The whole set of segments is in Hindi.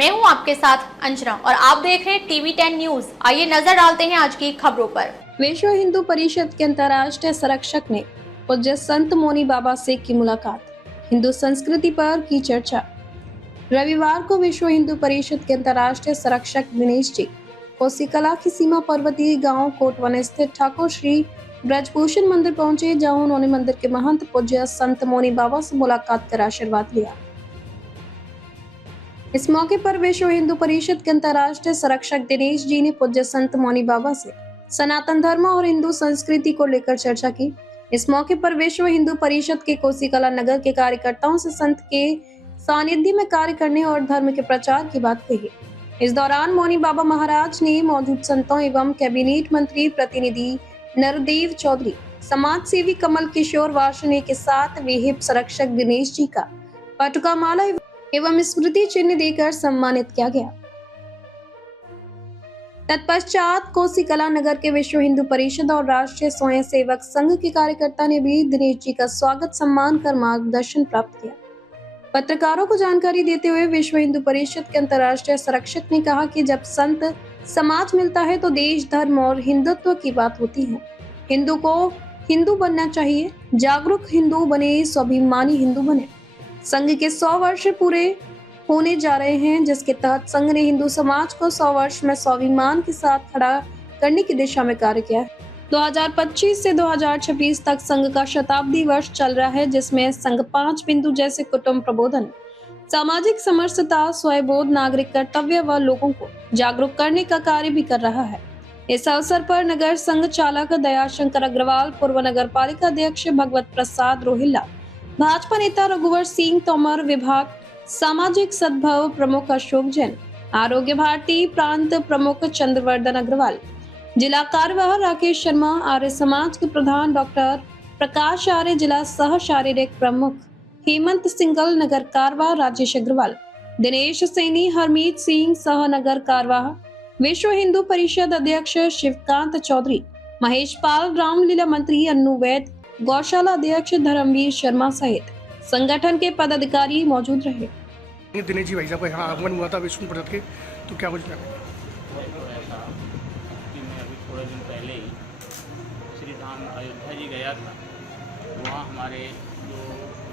मैं हूं आपके साथ अंजना और आप देख रहे हैं टीवी10 न्यूज। आइए नजर डालते हैं आज की खबरों पर। विश्व हिंदू परिषद के अंतर्राष्ट्रीय संरक्षक ने पूज्य संत मौनी बाबा से की मुलाकात, हिंदू संस्कृति पर की चर्चा। रविवार को विश्व हिंदू परिषद के अंतर्राष्ट्रीय संरक्षक दिनेश जी कोसीकला की सीमा पर्वतीय गांव कोटवन स्थित ठाकुर श्री ब्रजभूषण मंदिर पहुंचे, जहां उन्होंने मंदिर के महंत पूज्य संत मौनी बाबा से मुलाकात कर आशीर्वाद लिया। इस मौके पर विश्व हिंदू परिषद के अंतर्राष्ट्रीय संरक्षक दिनेश जी ने पूज्य संत मौनी बाबा से सनातन धर्म और हिंदू संस्कृति को लेकर चर्चा की। इस मौके पर विश्व हिंदू परिषद के कोसीकला नगर के कार्यकर्ताओं से संत के सानिध्य में कार्य करने और धर्म के प्रचार की बात कही। इस दौरान मौनी बाबा महाराज ने मौजूद संतों एवं कैबिनेट मंत्री प्रतिनिधि नरदेव चौधरी, समाज सेवी कमल किशोर वार्षणे के साथ विहिप संरक्षक दिनेश जी का पटुका माला एवं स्मृति चिन्ह देकर सम्मानित किया गया। तत्पश्चात कोसीकला नगर के विश्व हिंदू परिषद और राष्ट्रीय स्वयं सेवक संघ के कार्यकर्ता ने भी दिनेश जी का स्वागत सम्मान कर मार्गदर्शन प्राप्त किया। पत्रकारों को जानकारी देते हुए विश्व हिंदू परिषद के अंतर्राष्ट्रीय संरक्षक ने कहा कि जब संत समाज मिलता है तो देश, धर्म और हिंदुत्व की बात होती है। हिंदू को हिंदू बनना चाहिए, जागरूक हिंदू बने, स्वाभिमानी हिंदू बने। संघ के 100 वर्ष पूरे होने जा रहे हैं, जिसके तहत संघ ने हिंदू समाज को 100 वर्ष में स्वाभिमान के साथ खड़ा करने की दिशा में कार्य किया है। 2025 से 2026 तक संघ का शताब्दी वर्ष चल रहा है, जिसमें संघ 5 बिंदु जैसे कुटुंब प्रबोधन, सामाजिक समरसता, स्वयंबोध, नागरिक कर्तव्य व लोगों को जागरूक करने का कार्य भी कर रहा है। इस अवसर पर नगर संघ चालक दयाशंकर अग्रवाल, पूर्व नगर पालिका अध्यक्ष भगवत प्रसाद रोहिल्ला, भाजपा नेता रघुवर सिंह तोमर, विभाग सामाजिक सद्भाव प्रमुख अशोक जैन, आरोग्य भारती प्रांत प्रमुख चंद्रवर्धन अग्रवाल, जिला कार्यवाह राकेश शर्मा, आर्य समाज के प्रधान डॉक्टर प्रकाश आर्य, जिला सह शारीरिक प्रमुख हेमंत सिंगल, नगर कार्यवाह राजेश अग्रवाल, दिनेश सैनी, हरमीत सिंह, सह नगर कार्यवाह विश्व हिंदू परिषद अध्यक्ष शिवकांत चौधरी, महेश पाल, रामलीला मंत्री अन्नू वैद, गौशाला अध्यक्ष धर्मवीर शर्मा सहित संगठन के पदाधिकारी मौजूद रहे। दिनेश जी भाई साहब का यहाँ आगमन हुआ था विष्णु परिषद के, तो क्या कुछ मैं अभी थोड़े दिन पहले ही श्री धाम अयोध्या जी गया था। वहाँ हमारे जो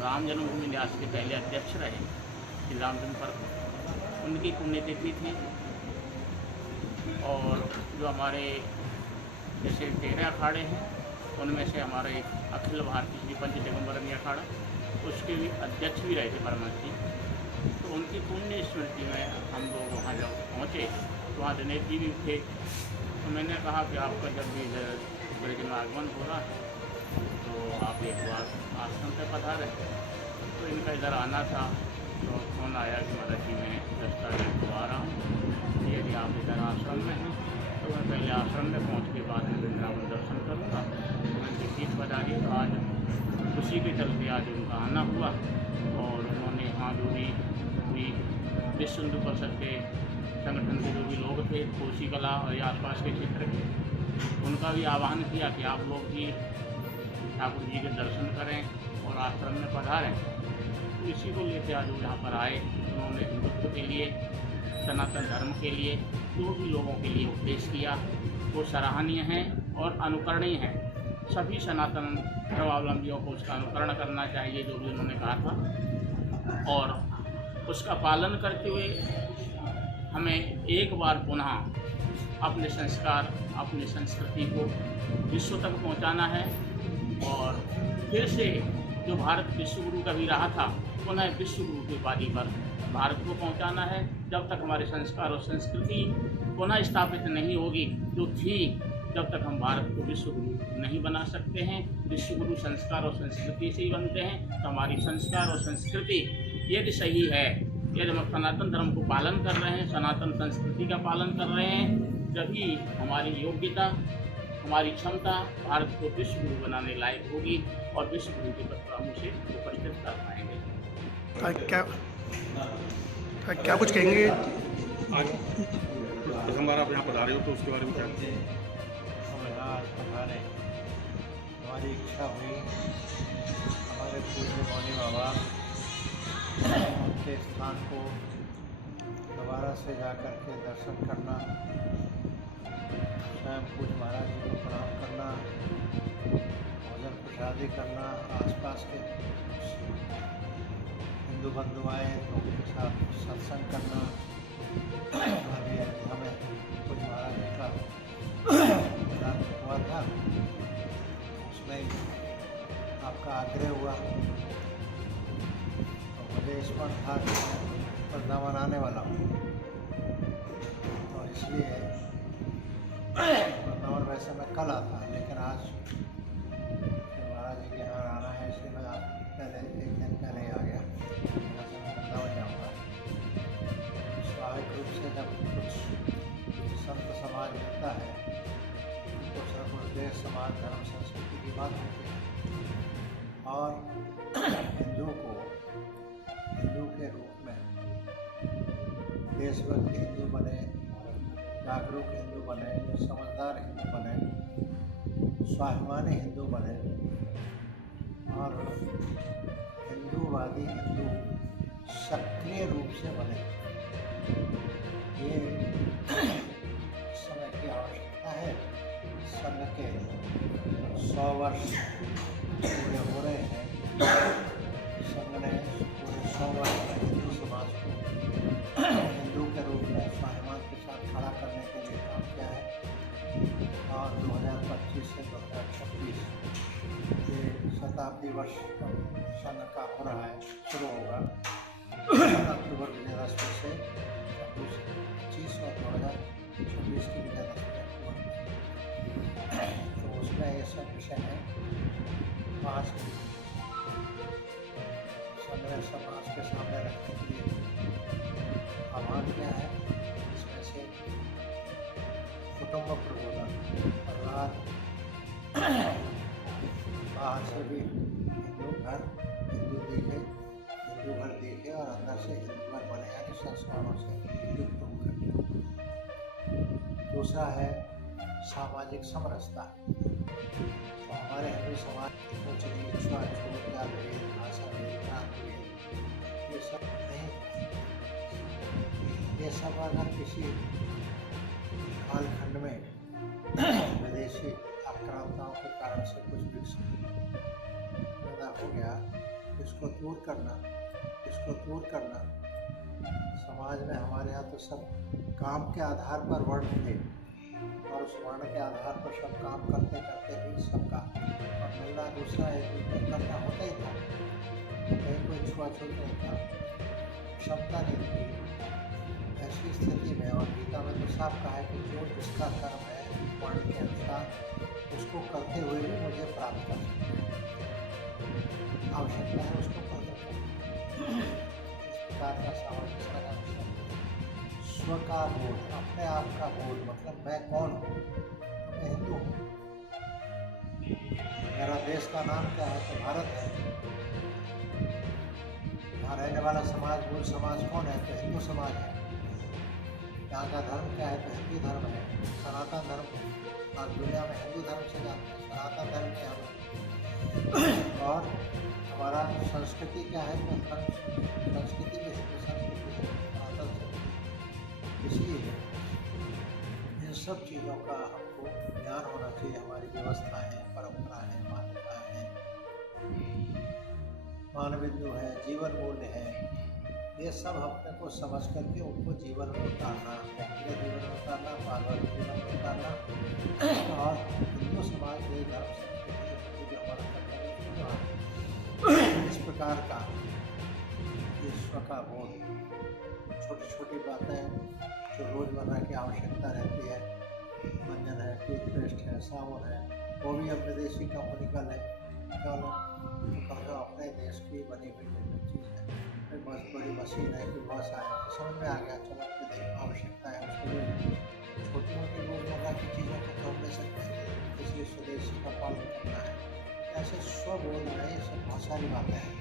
राम जन्मभूमि न्यास के पहले अध्यक्ष रहे श्री रामचंद्र पर, उनकी पुण्यतिथि थी। और जो हमारे जैसे 13 अखाड़े हैं, उनमें से हमारा एक अखिल भारतीय श्री पंच दिगंबरनी अखाड़ा, उसके भी अध्यक्ष भी रहे थे परमहंस जी। तो उनकी पुण्य स्मृति में हम लोग वहाँ जब पहुँचे तो वहाँ दिनेश जी भी थे। तो मैंने कहा कि आपका जब भी ब्रज में आगमन हो रहा है तो आप एक बार आश्रम पे पधारें। तो इनका इधर आना था, तो फोन आया कि महाराज जी मैं 10 तारीख को आ रहा हूँ, यदि आप इधर आश्रम में हैं तो मैं पहले आश्रम में पहुँच के बाद में वृंदावन दर्शन करूँगा। तो मैंने ठीक बता दी। तो आज उसी के चलते आज उनका आना हुआ और उन्होंने यहाँ जो भी विश्व हिंदू परिषद के संगठन के जो भी लोग थे कोसीकला और आसपास के क्षेत्र के, उनका भी आह्वान किया कि आप लोग भी ठाकुर जी के दर्शन करें और आश्रम में पधारें। तो इसी को लेकर आज वो यहाँ पर आए। उन्होंने हिंदुत्व के लिए, सनातन धर्म के लिए, जो भी लोगों के लिए उपदेश किया वो सराहनीय है और अनुकरणीय है। सभी सनातन धर्मावलंबियों को उसका अनुकरण करना चाहिए जो भी उन्होंने कहा था, और उसका पालन करते हुए हमें एक बार पुनः अपने संस्कार, अपनी संस्कृति को विश्व तक पहुंचाना है और फिर से जो भारत विश्व गुरु कभी रहा था, पुनः विश्व गुरु की उपाधि पर भारत को पहुंचाना है। जब तक हमारे संस्कार और संस्कृति पुनः स्थापित नहीं होगी जो थी, जब तक हम भारत को विश्व गुरु नहीं बना सकते हैं। विश्व गुरु संस्कार और संस्कृति से ही बनते हैं। तो हमारी संस्कार और संस्कृति यदि सही है, यदि हम सनातन धर्म को पालन कर रहे हैं, सनातन संस्कृति का पालन कर रहे हैं, जभी हमारी योग्यता, हमारी क्षमता भारत को विश्व गुरु बनाने लायक होगी और विश्व गुरु के प्रथाओं से उपस्थित कर पाएंगे। क्या कुछ कहेंगे? आज प्रथमबार आप यहाँ पधारे हो तो उसके बारे में क्या? हमारी इच्छा हुई हमारे पूज्य मौनी बाबा के स्थान को दोबारा से जा कर के दर्शन करना, स्वयं पूज्य महाराज जी को प्रणाम करना, भोजन प्रसादी करना, आसपास के हिंदू बंधु आए तो उनके साथ सत्संग करना। अभी हमें पूज्य महाराज जी का प्रदान हुआ था, उसमें आपका आग्रह हुआ तो मुझे स्मरण था कि मैं वृंदावन आने वाला हूँ, तो इसलिए वृंदावन वैसे मैं कल आता, लेकिन आज महाराज जी के यहाँ आना है, इसलिए मैं आज पहले एक दिन पहले ही आ गया। वैसे मैं वृंदावन जाऊँगा। स्वाभाविक रूप से जब कुछ संत समाज मिलता है तो कुछ न कुछ देश समाज धर्म संस्कृति की बात होती है, और हिंदू को हिंदू के रूप में देशभक्त हिंदू बने, जागरूक हिंदू बने, समझदार हिंदू बने, स्वाभिमानी हिंदू बने और हिंदूवादी हिंदू सक्रिय रूप से बने, ये समय की आवश्यकता है। संघ के 100 वर्ष पूरे हो रहे हैं। संघ ने पूरे 100 वर्ष में हिंदू समाज को हिंदू के रूप में स्वाभिमान के साथ खड़ा करने के लिए काम किया है, और 2025 से 2026 ये शताब्दी वर्ष संघ का हो रहा है, शुरू होगा अक्टूबर विजयदशमी से 2025 और 2026 की विजयदशमी अक्टूबर में। तो उसमें ये सब विषय है। आज संग्रह समाज के सामने रखने के लिए आह्वान किया है। इसमें से कुटुंब प्रबोधन, परिवार बाहर से भी हिंदू घर देखे और अंदर से हिंदू घर बने, यानी संस्कारों से युक्त होकर। दूसरा है सामाजिक समरसता। तो हमारे हिंदू समाज ऊंच नीच, छूआछूत, जात भेद, भाषा भेद, प्रांत भेद, ये सब नहीं। ये सब अगर किसी कालखंड में विदेशी आक्रांताओं के कारण से कुछ विकसित पैदा हो गया, इसको दूर करना समाज में हमारे यहाँ तो सब काम के आधार पर वर्ण थे, और उस वर्ण के आधार पर सब काम करते करते भी सबका और मिलना दूसरा एक करना होता ही था। कहीं कोई छुआछूत नहीं था, क्षमता नहीं थी। ऐसी स्थिति में, और गीता में तो साफ कहा है कि जो जिसका कर्म है वर्ण के अनुसार उसको करते हुए भी मुझे प्राप्त कर आवश्यकता है, उसको कर सकते हैं। इस प्रकार का सामाजिक संरक्षण, स्व का बोध, अपने आप का बोध, मतलब मैं कौन हूँ, मैं हिंदू हूँ। मेरा देश का नाम क्या है, तो भारत है। यहाँ रहने वाला समाज, मूल समाज कौन है, तो हिंदू समाज है। यहाँ का धर्म क्या है, तो हिंदू धर्म है, सनातन धर्म। आज दुनिया में हिंदू धर्म से जानते हैं, सनातन धर्म क्या है। और हमारा संस्कृति क्या है, तो संस्कृति की संस्कृति है, सनातन संस्कृति। इसलिए इन सब चीज़ों का हमको ज्ञान होना चाहिए। हमारी व्यवस्थाएँ हैं, परंपराएँ हैं, मान्यताएँ हैं, मानबिंदु है, जीवन मूल्य है, ये सब अपने को समझ करके उनको जीवन में उतारना, व्यक्तिगत जीवन में उतारना, पारिवारिक जीवन में उतारना, और हिंदू समाज के धर्म संस्कृति जो हमारा कर्तव्य है, इस प्रकार का विश्व का बोध, छोटी छोटी बातें जो रोज़मर्रा की आवश्यकता रहती है, मंजन है, टूथपेस्ट है, साबुन है, वो भी अब विदेशी कंपनी का ले निकालो, तो कम से अपने देश की बनी हुई चीज़ है। फिर बस बड़ी मशीन है कि बहुत सारे समझ में आ गया, चलो देखना आवश्यकता है उसको। छोटी मोटी रोज़मर्रा की चीज़ों को तो हम ले सकते हैं, इसलिए स्वदेशी का पालन करना है। ऐसे स्वबोध में ये सब बहुत सारी बातें हैं।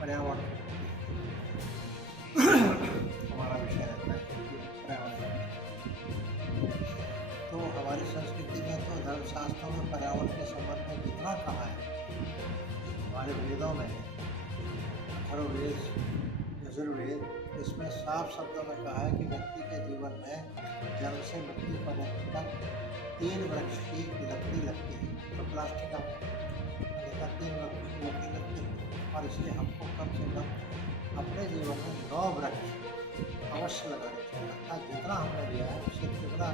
पर्यावरण हमारा विषय रहता है, पर्यावरण। तो हमारी संस्कृति में तो धर्मशास्त्रों में पर्यावरण के संबंध में जितना कहा है, हमारे वेदों में अथर्ववेद, यजुर्वेद, इसमें साफ शब्दों में कहा है कि व्यक्ति के जीवन में जन्म से मृत्यु पर्यंत तक 3 वृक्ष की लकड़ी लगती है। तो प्लास्टिक का 3 वृक्ष की लकड़ी लगती है, और इसलिए हमको कम से कम अपने जीवन में 9 वृक्ष अवश्य लगाने चाहिए। अर्थात जितना हमने लिया है उससे तिगुना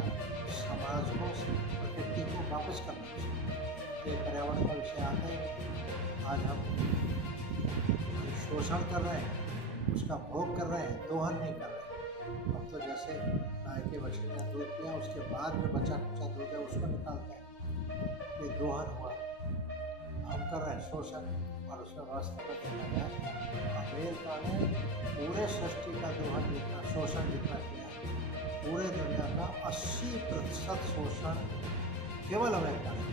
समाज को, प्रकृति को वापस करना चाहिए। ये पर्यावरण का विषय आता है। आज हम शोषण कर रहे हैं, उसका भोग कर रहे हैं, दोहन नहीं कर रहे हैं। अब तो जैसे गाय के बछड़े ने दूध पिया, उसके बाद में बचा कुचा दूध है उसको निकालते हैं, ये दोहन हुआ। हम कर रहे हैं शोषण, और उसमें वास्तव में देखा गया अमेरिका ने पूरे सृष्टि का दोहन जितना, शोषण जितना किया, पूरे दुनिया का 80% शोषण केवल अमेरिका ने।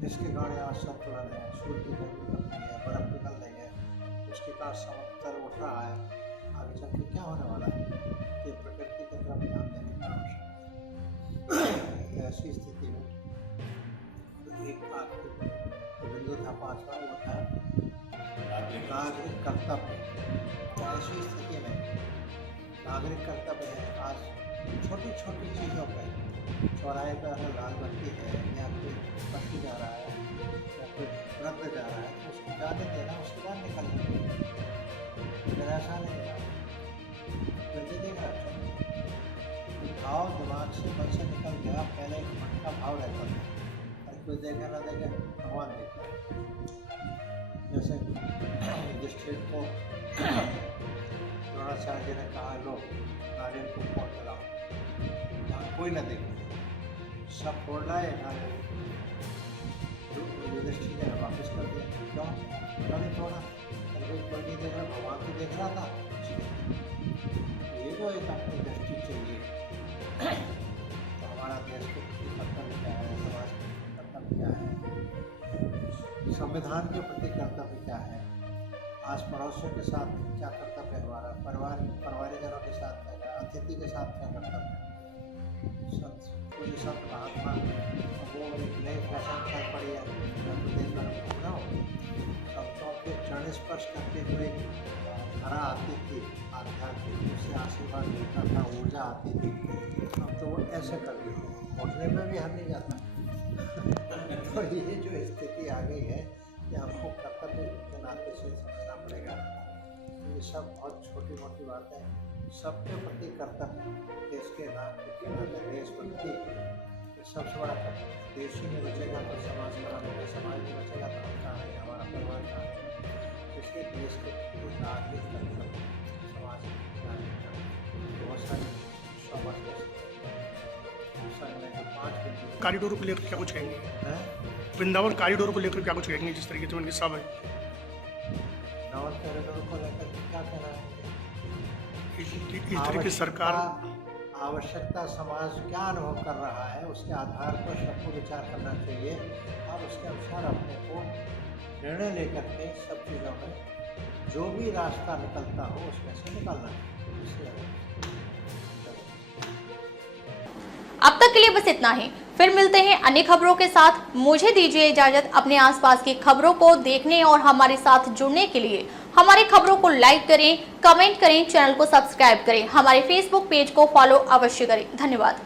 जिसके कारण आज संतुलन है, सूर्य की गर्मी बढ़ रही है, बर्फ पिघल रही है, उसके कारण समुद्र उठ रहा है। आगे चल के क्या होने वाला है, ये प्रकृति की तरफ ध्यान देने का आवश्यक है। ऐसी स्थिति में एक बिंदु था 5वां, वो था नागरिक कर्तव्य। ऐसी स्थिति में नागरिक कर्तव्य है। आज छोटी छोटी चीज़ों पर, चौराहे पर अगर लाल बत्ती है, या कोई पक्षी जा रहा है, या कोई वृद्ध जा रहा है, तो उसको जाने देना, उसके बाद निकलना। फिर ऐसा नहीं है, जल्दी देख रहा भाव दिमाग से मन से निकल गया। पहले एक मन का भाव रहता था, और कोई देखे ना देखे भगवान देखता है। जैसे युधिष्ठिर को द्रोणाचार्य जी ने कहा, लो नारियल को फोड़ चलाओ, कोई ना देखे, सब फोड़ लाए नारियल। युधिष्ठिर ने वापस कर दिया, क्यों नहीं थोड़ा, कोई नहीं देख रहा, भगवान को देख रहा था। ये तो एक अपनी दृष्टि चाहिए। तो हमारा देश के प्रति कर्तव्य क्या है, समाज के कर्तव्य क्या है, संविधान के प्रति कर्तव्य क्या है, आस पड़ोसियों के साथ क्या कर्तव्य है हमारा, परिवारजनों के साथ क्या है, अतिथि के साथ क्या कर्तव्य है। कोई संत महात्मा वो एक नई फैशन चल पड़ी है, देश भर में घूम रहा हूँ, संतों के चरण स्पर्श करके जो एक धारा आती थी आध्यात्मिक, उससे आशीर्वाद मिलता था, ऊर्जा आती थी। अब तो वो ऐसे कर दी, उठने में भी हम नहीं जाता। तो ये जो स्थिति आ गई है, कि हमको कर्तव्य के नाते से समझना पड़ेगा। ये सब बहुत छोटी मोटी बातें हैं, सबके प्रति कर्तव्य, देश के नाते, देशभक्ति, सबसे बड़ा कर्तव्य। देश ही नहीं बचेगा तो समाज कहाँ बचेगा, समाज नहीं बचेगा तो हम कहाँ है, हमारा परिवार कहाँ है। इसलिए देश के प्रति नागरिक कर्तव्य, समाज बहुत सारी समझ में जो 5 कॉरिडोर को लेकर क्या कुछ कहेंगे? हैं, वृंदावन कॉरिडोर को लेकर क्या कुछ कहेंगे, जिस तरीके से उनके सब है? नॉर्थ कॉरिडोर को लेकर क्या कहना है? इस तरह की सरकार आवश्यकता समाज क्या अनुभव कर रहा है, उसके आधार पर सबको विचार करना चाहिए, और उसके अनुसार अपने को निर्णय लेकर के सब चीज़ों में जो भी रास्ता निकलता हो उसमें से निकलना है। अब तक के लिए बस इतना ही। फिर मिलते हैं अन्य खबरों के साथ। मुझे दीजिए इजाजत। अपने आसपास की खबरों को देखने और हमारे साथ जुड़ने के लिए हमारी खबरों को लाइक करें, कमेंट करें, चैनल को सब्सक्राइब करें, हमारे फेसबुक पेज को फॉलो अवश्य करें। धन्यवाद।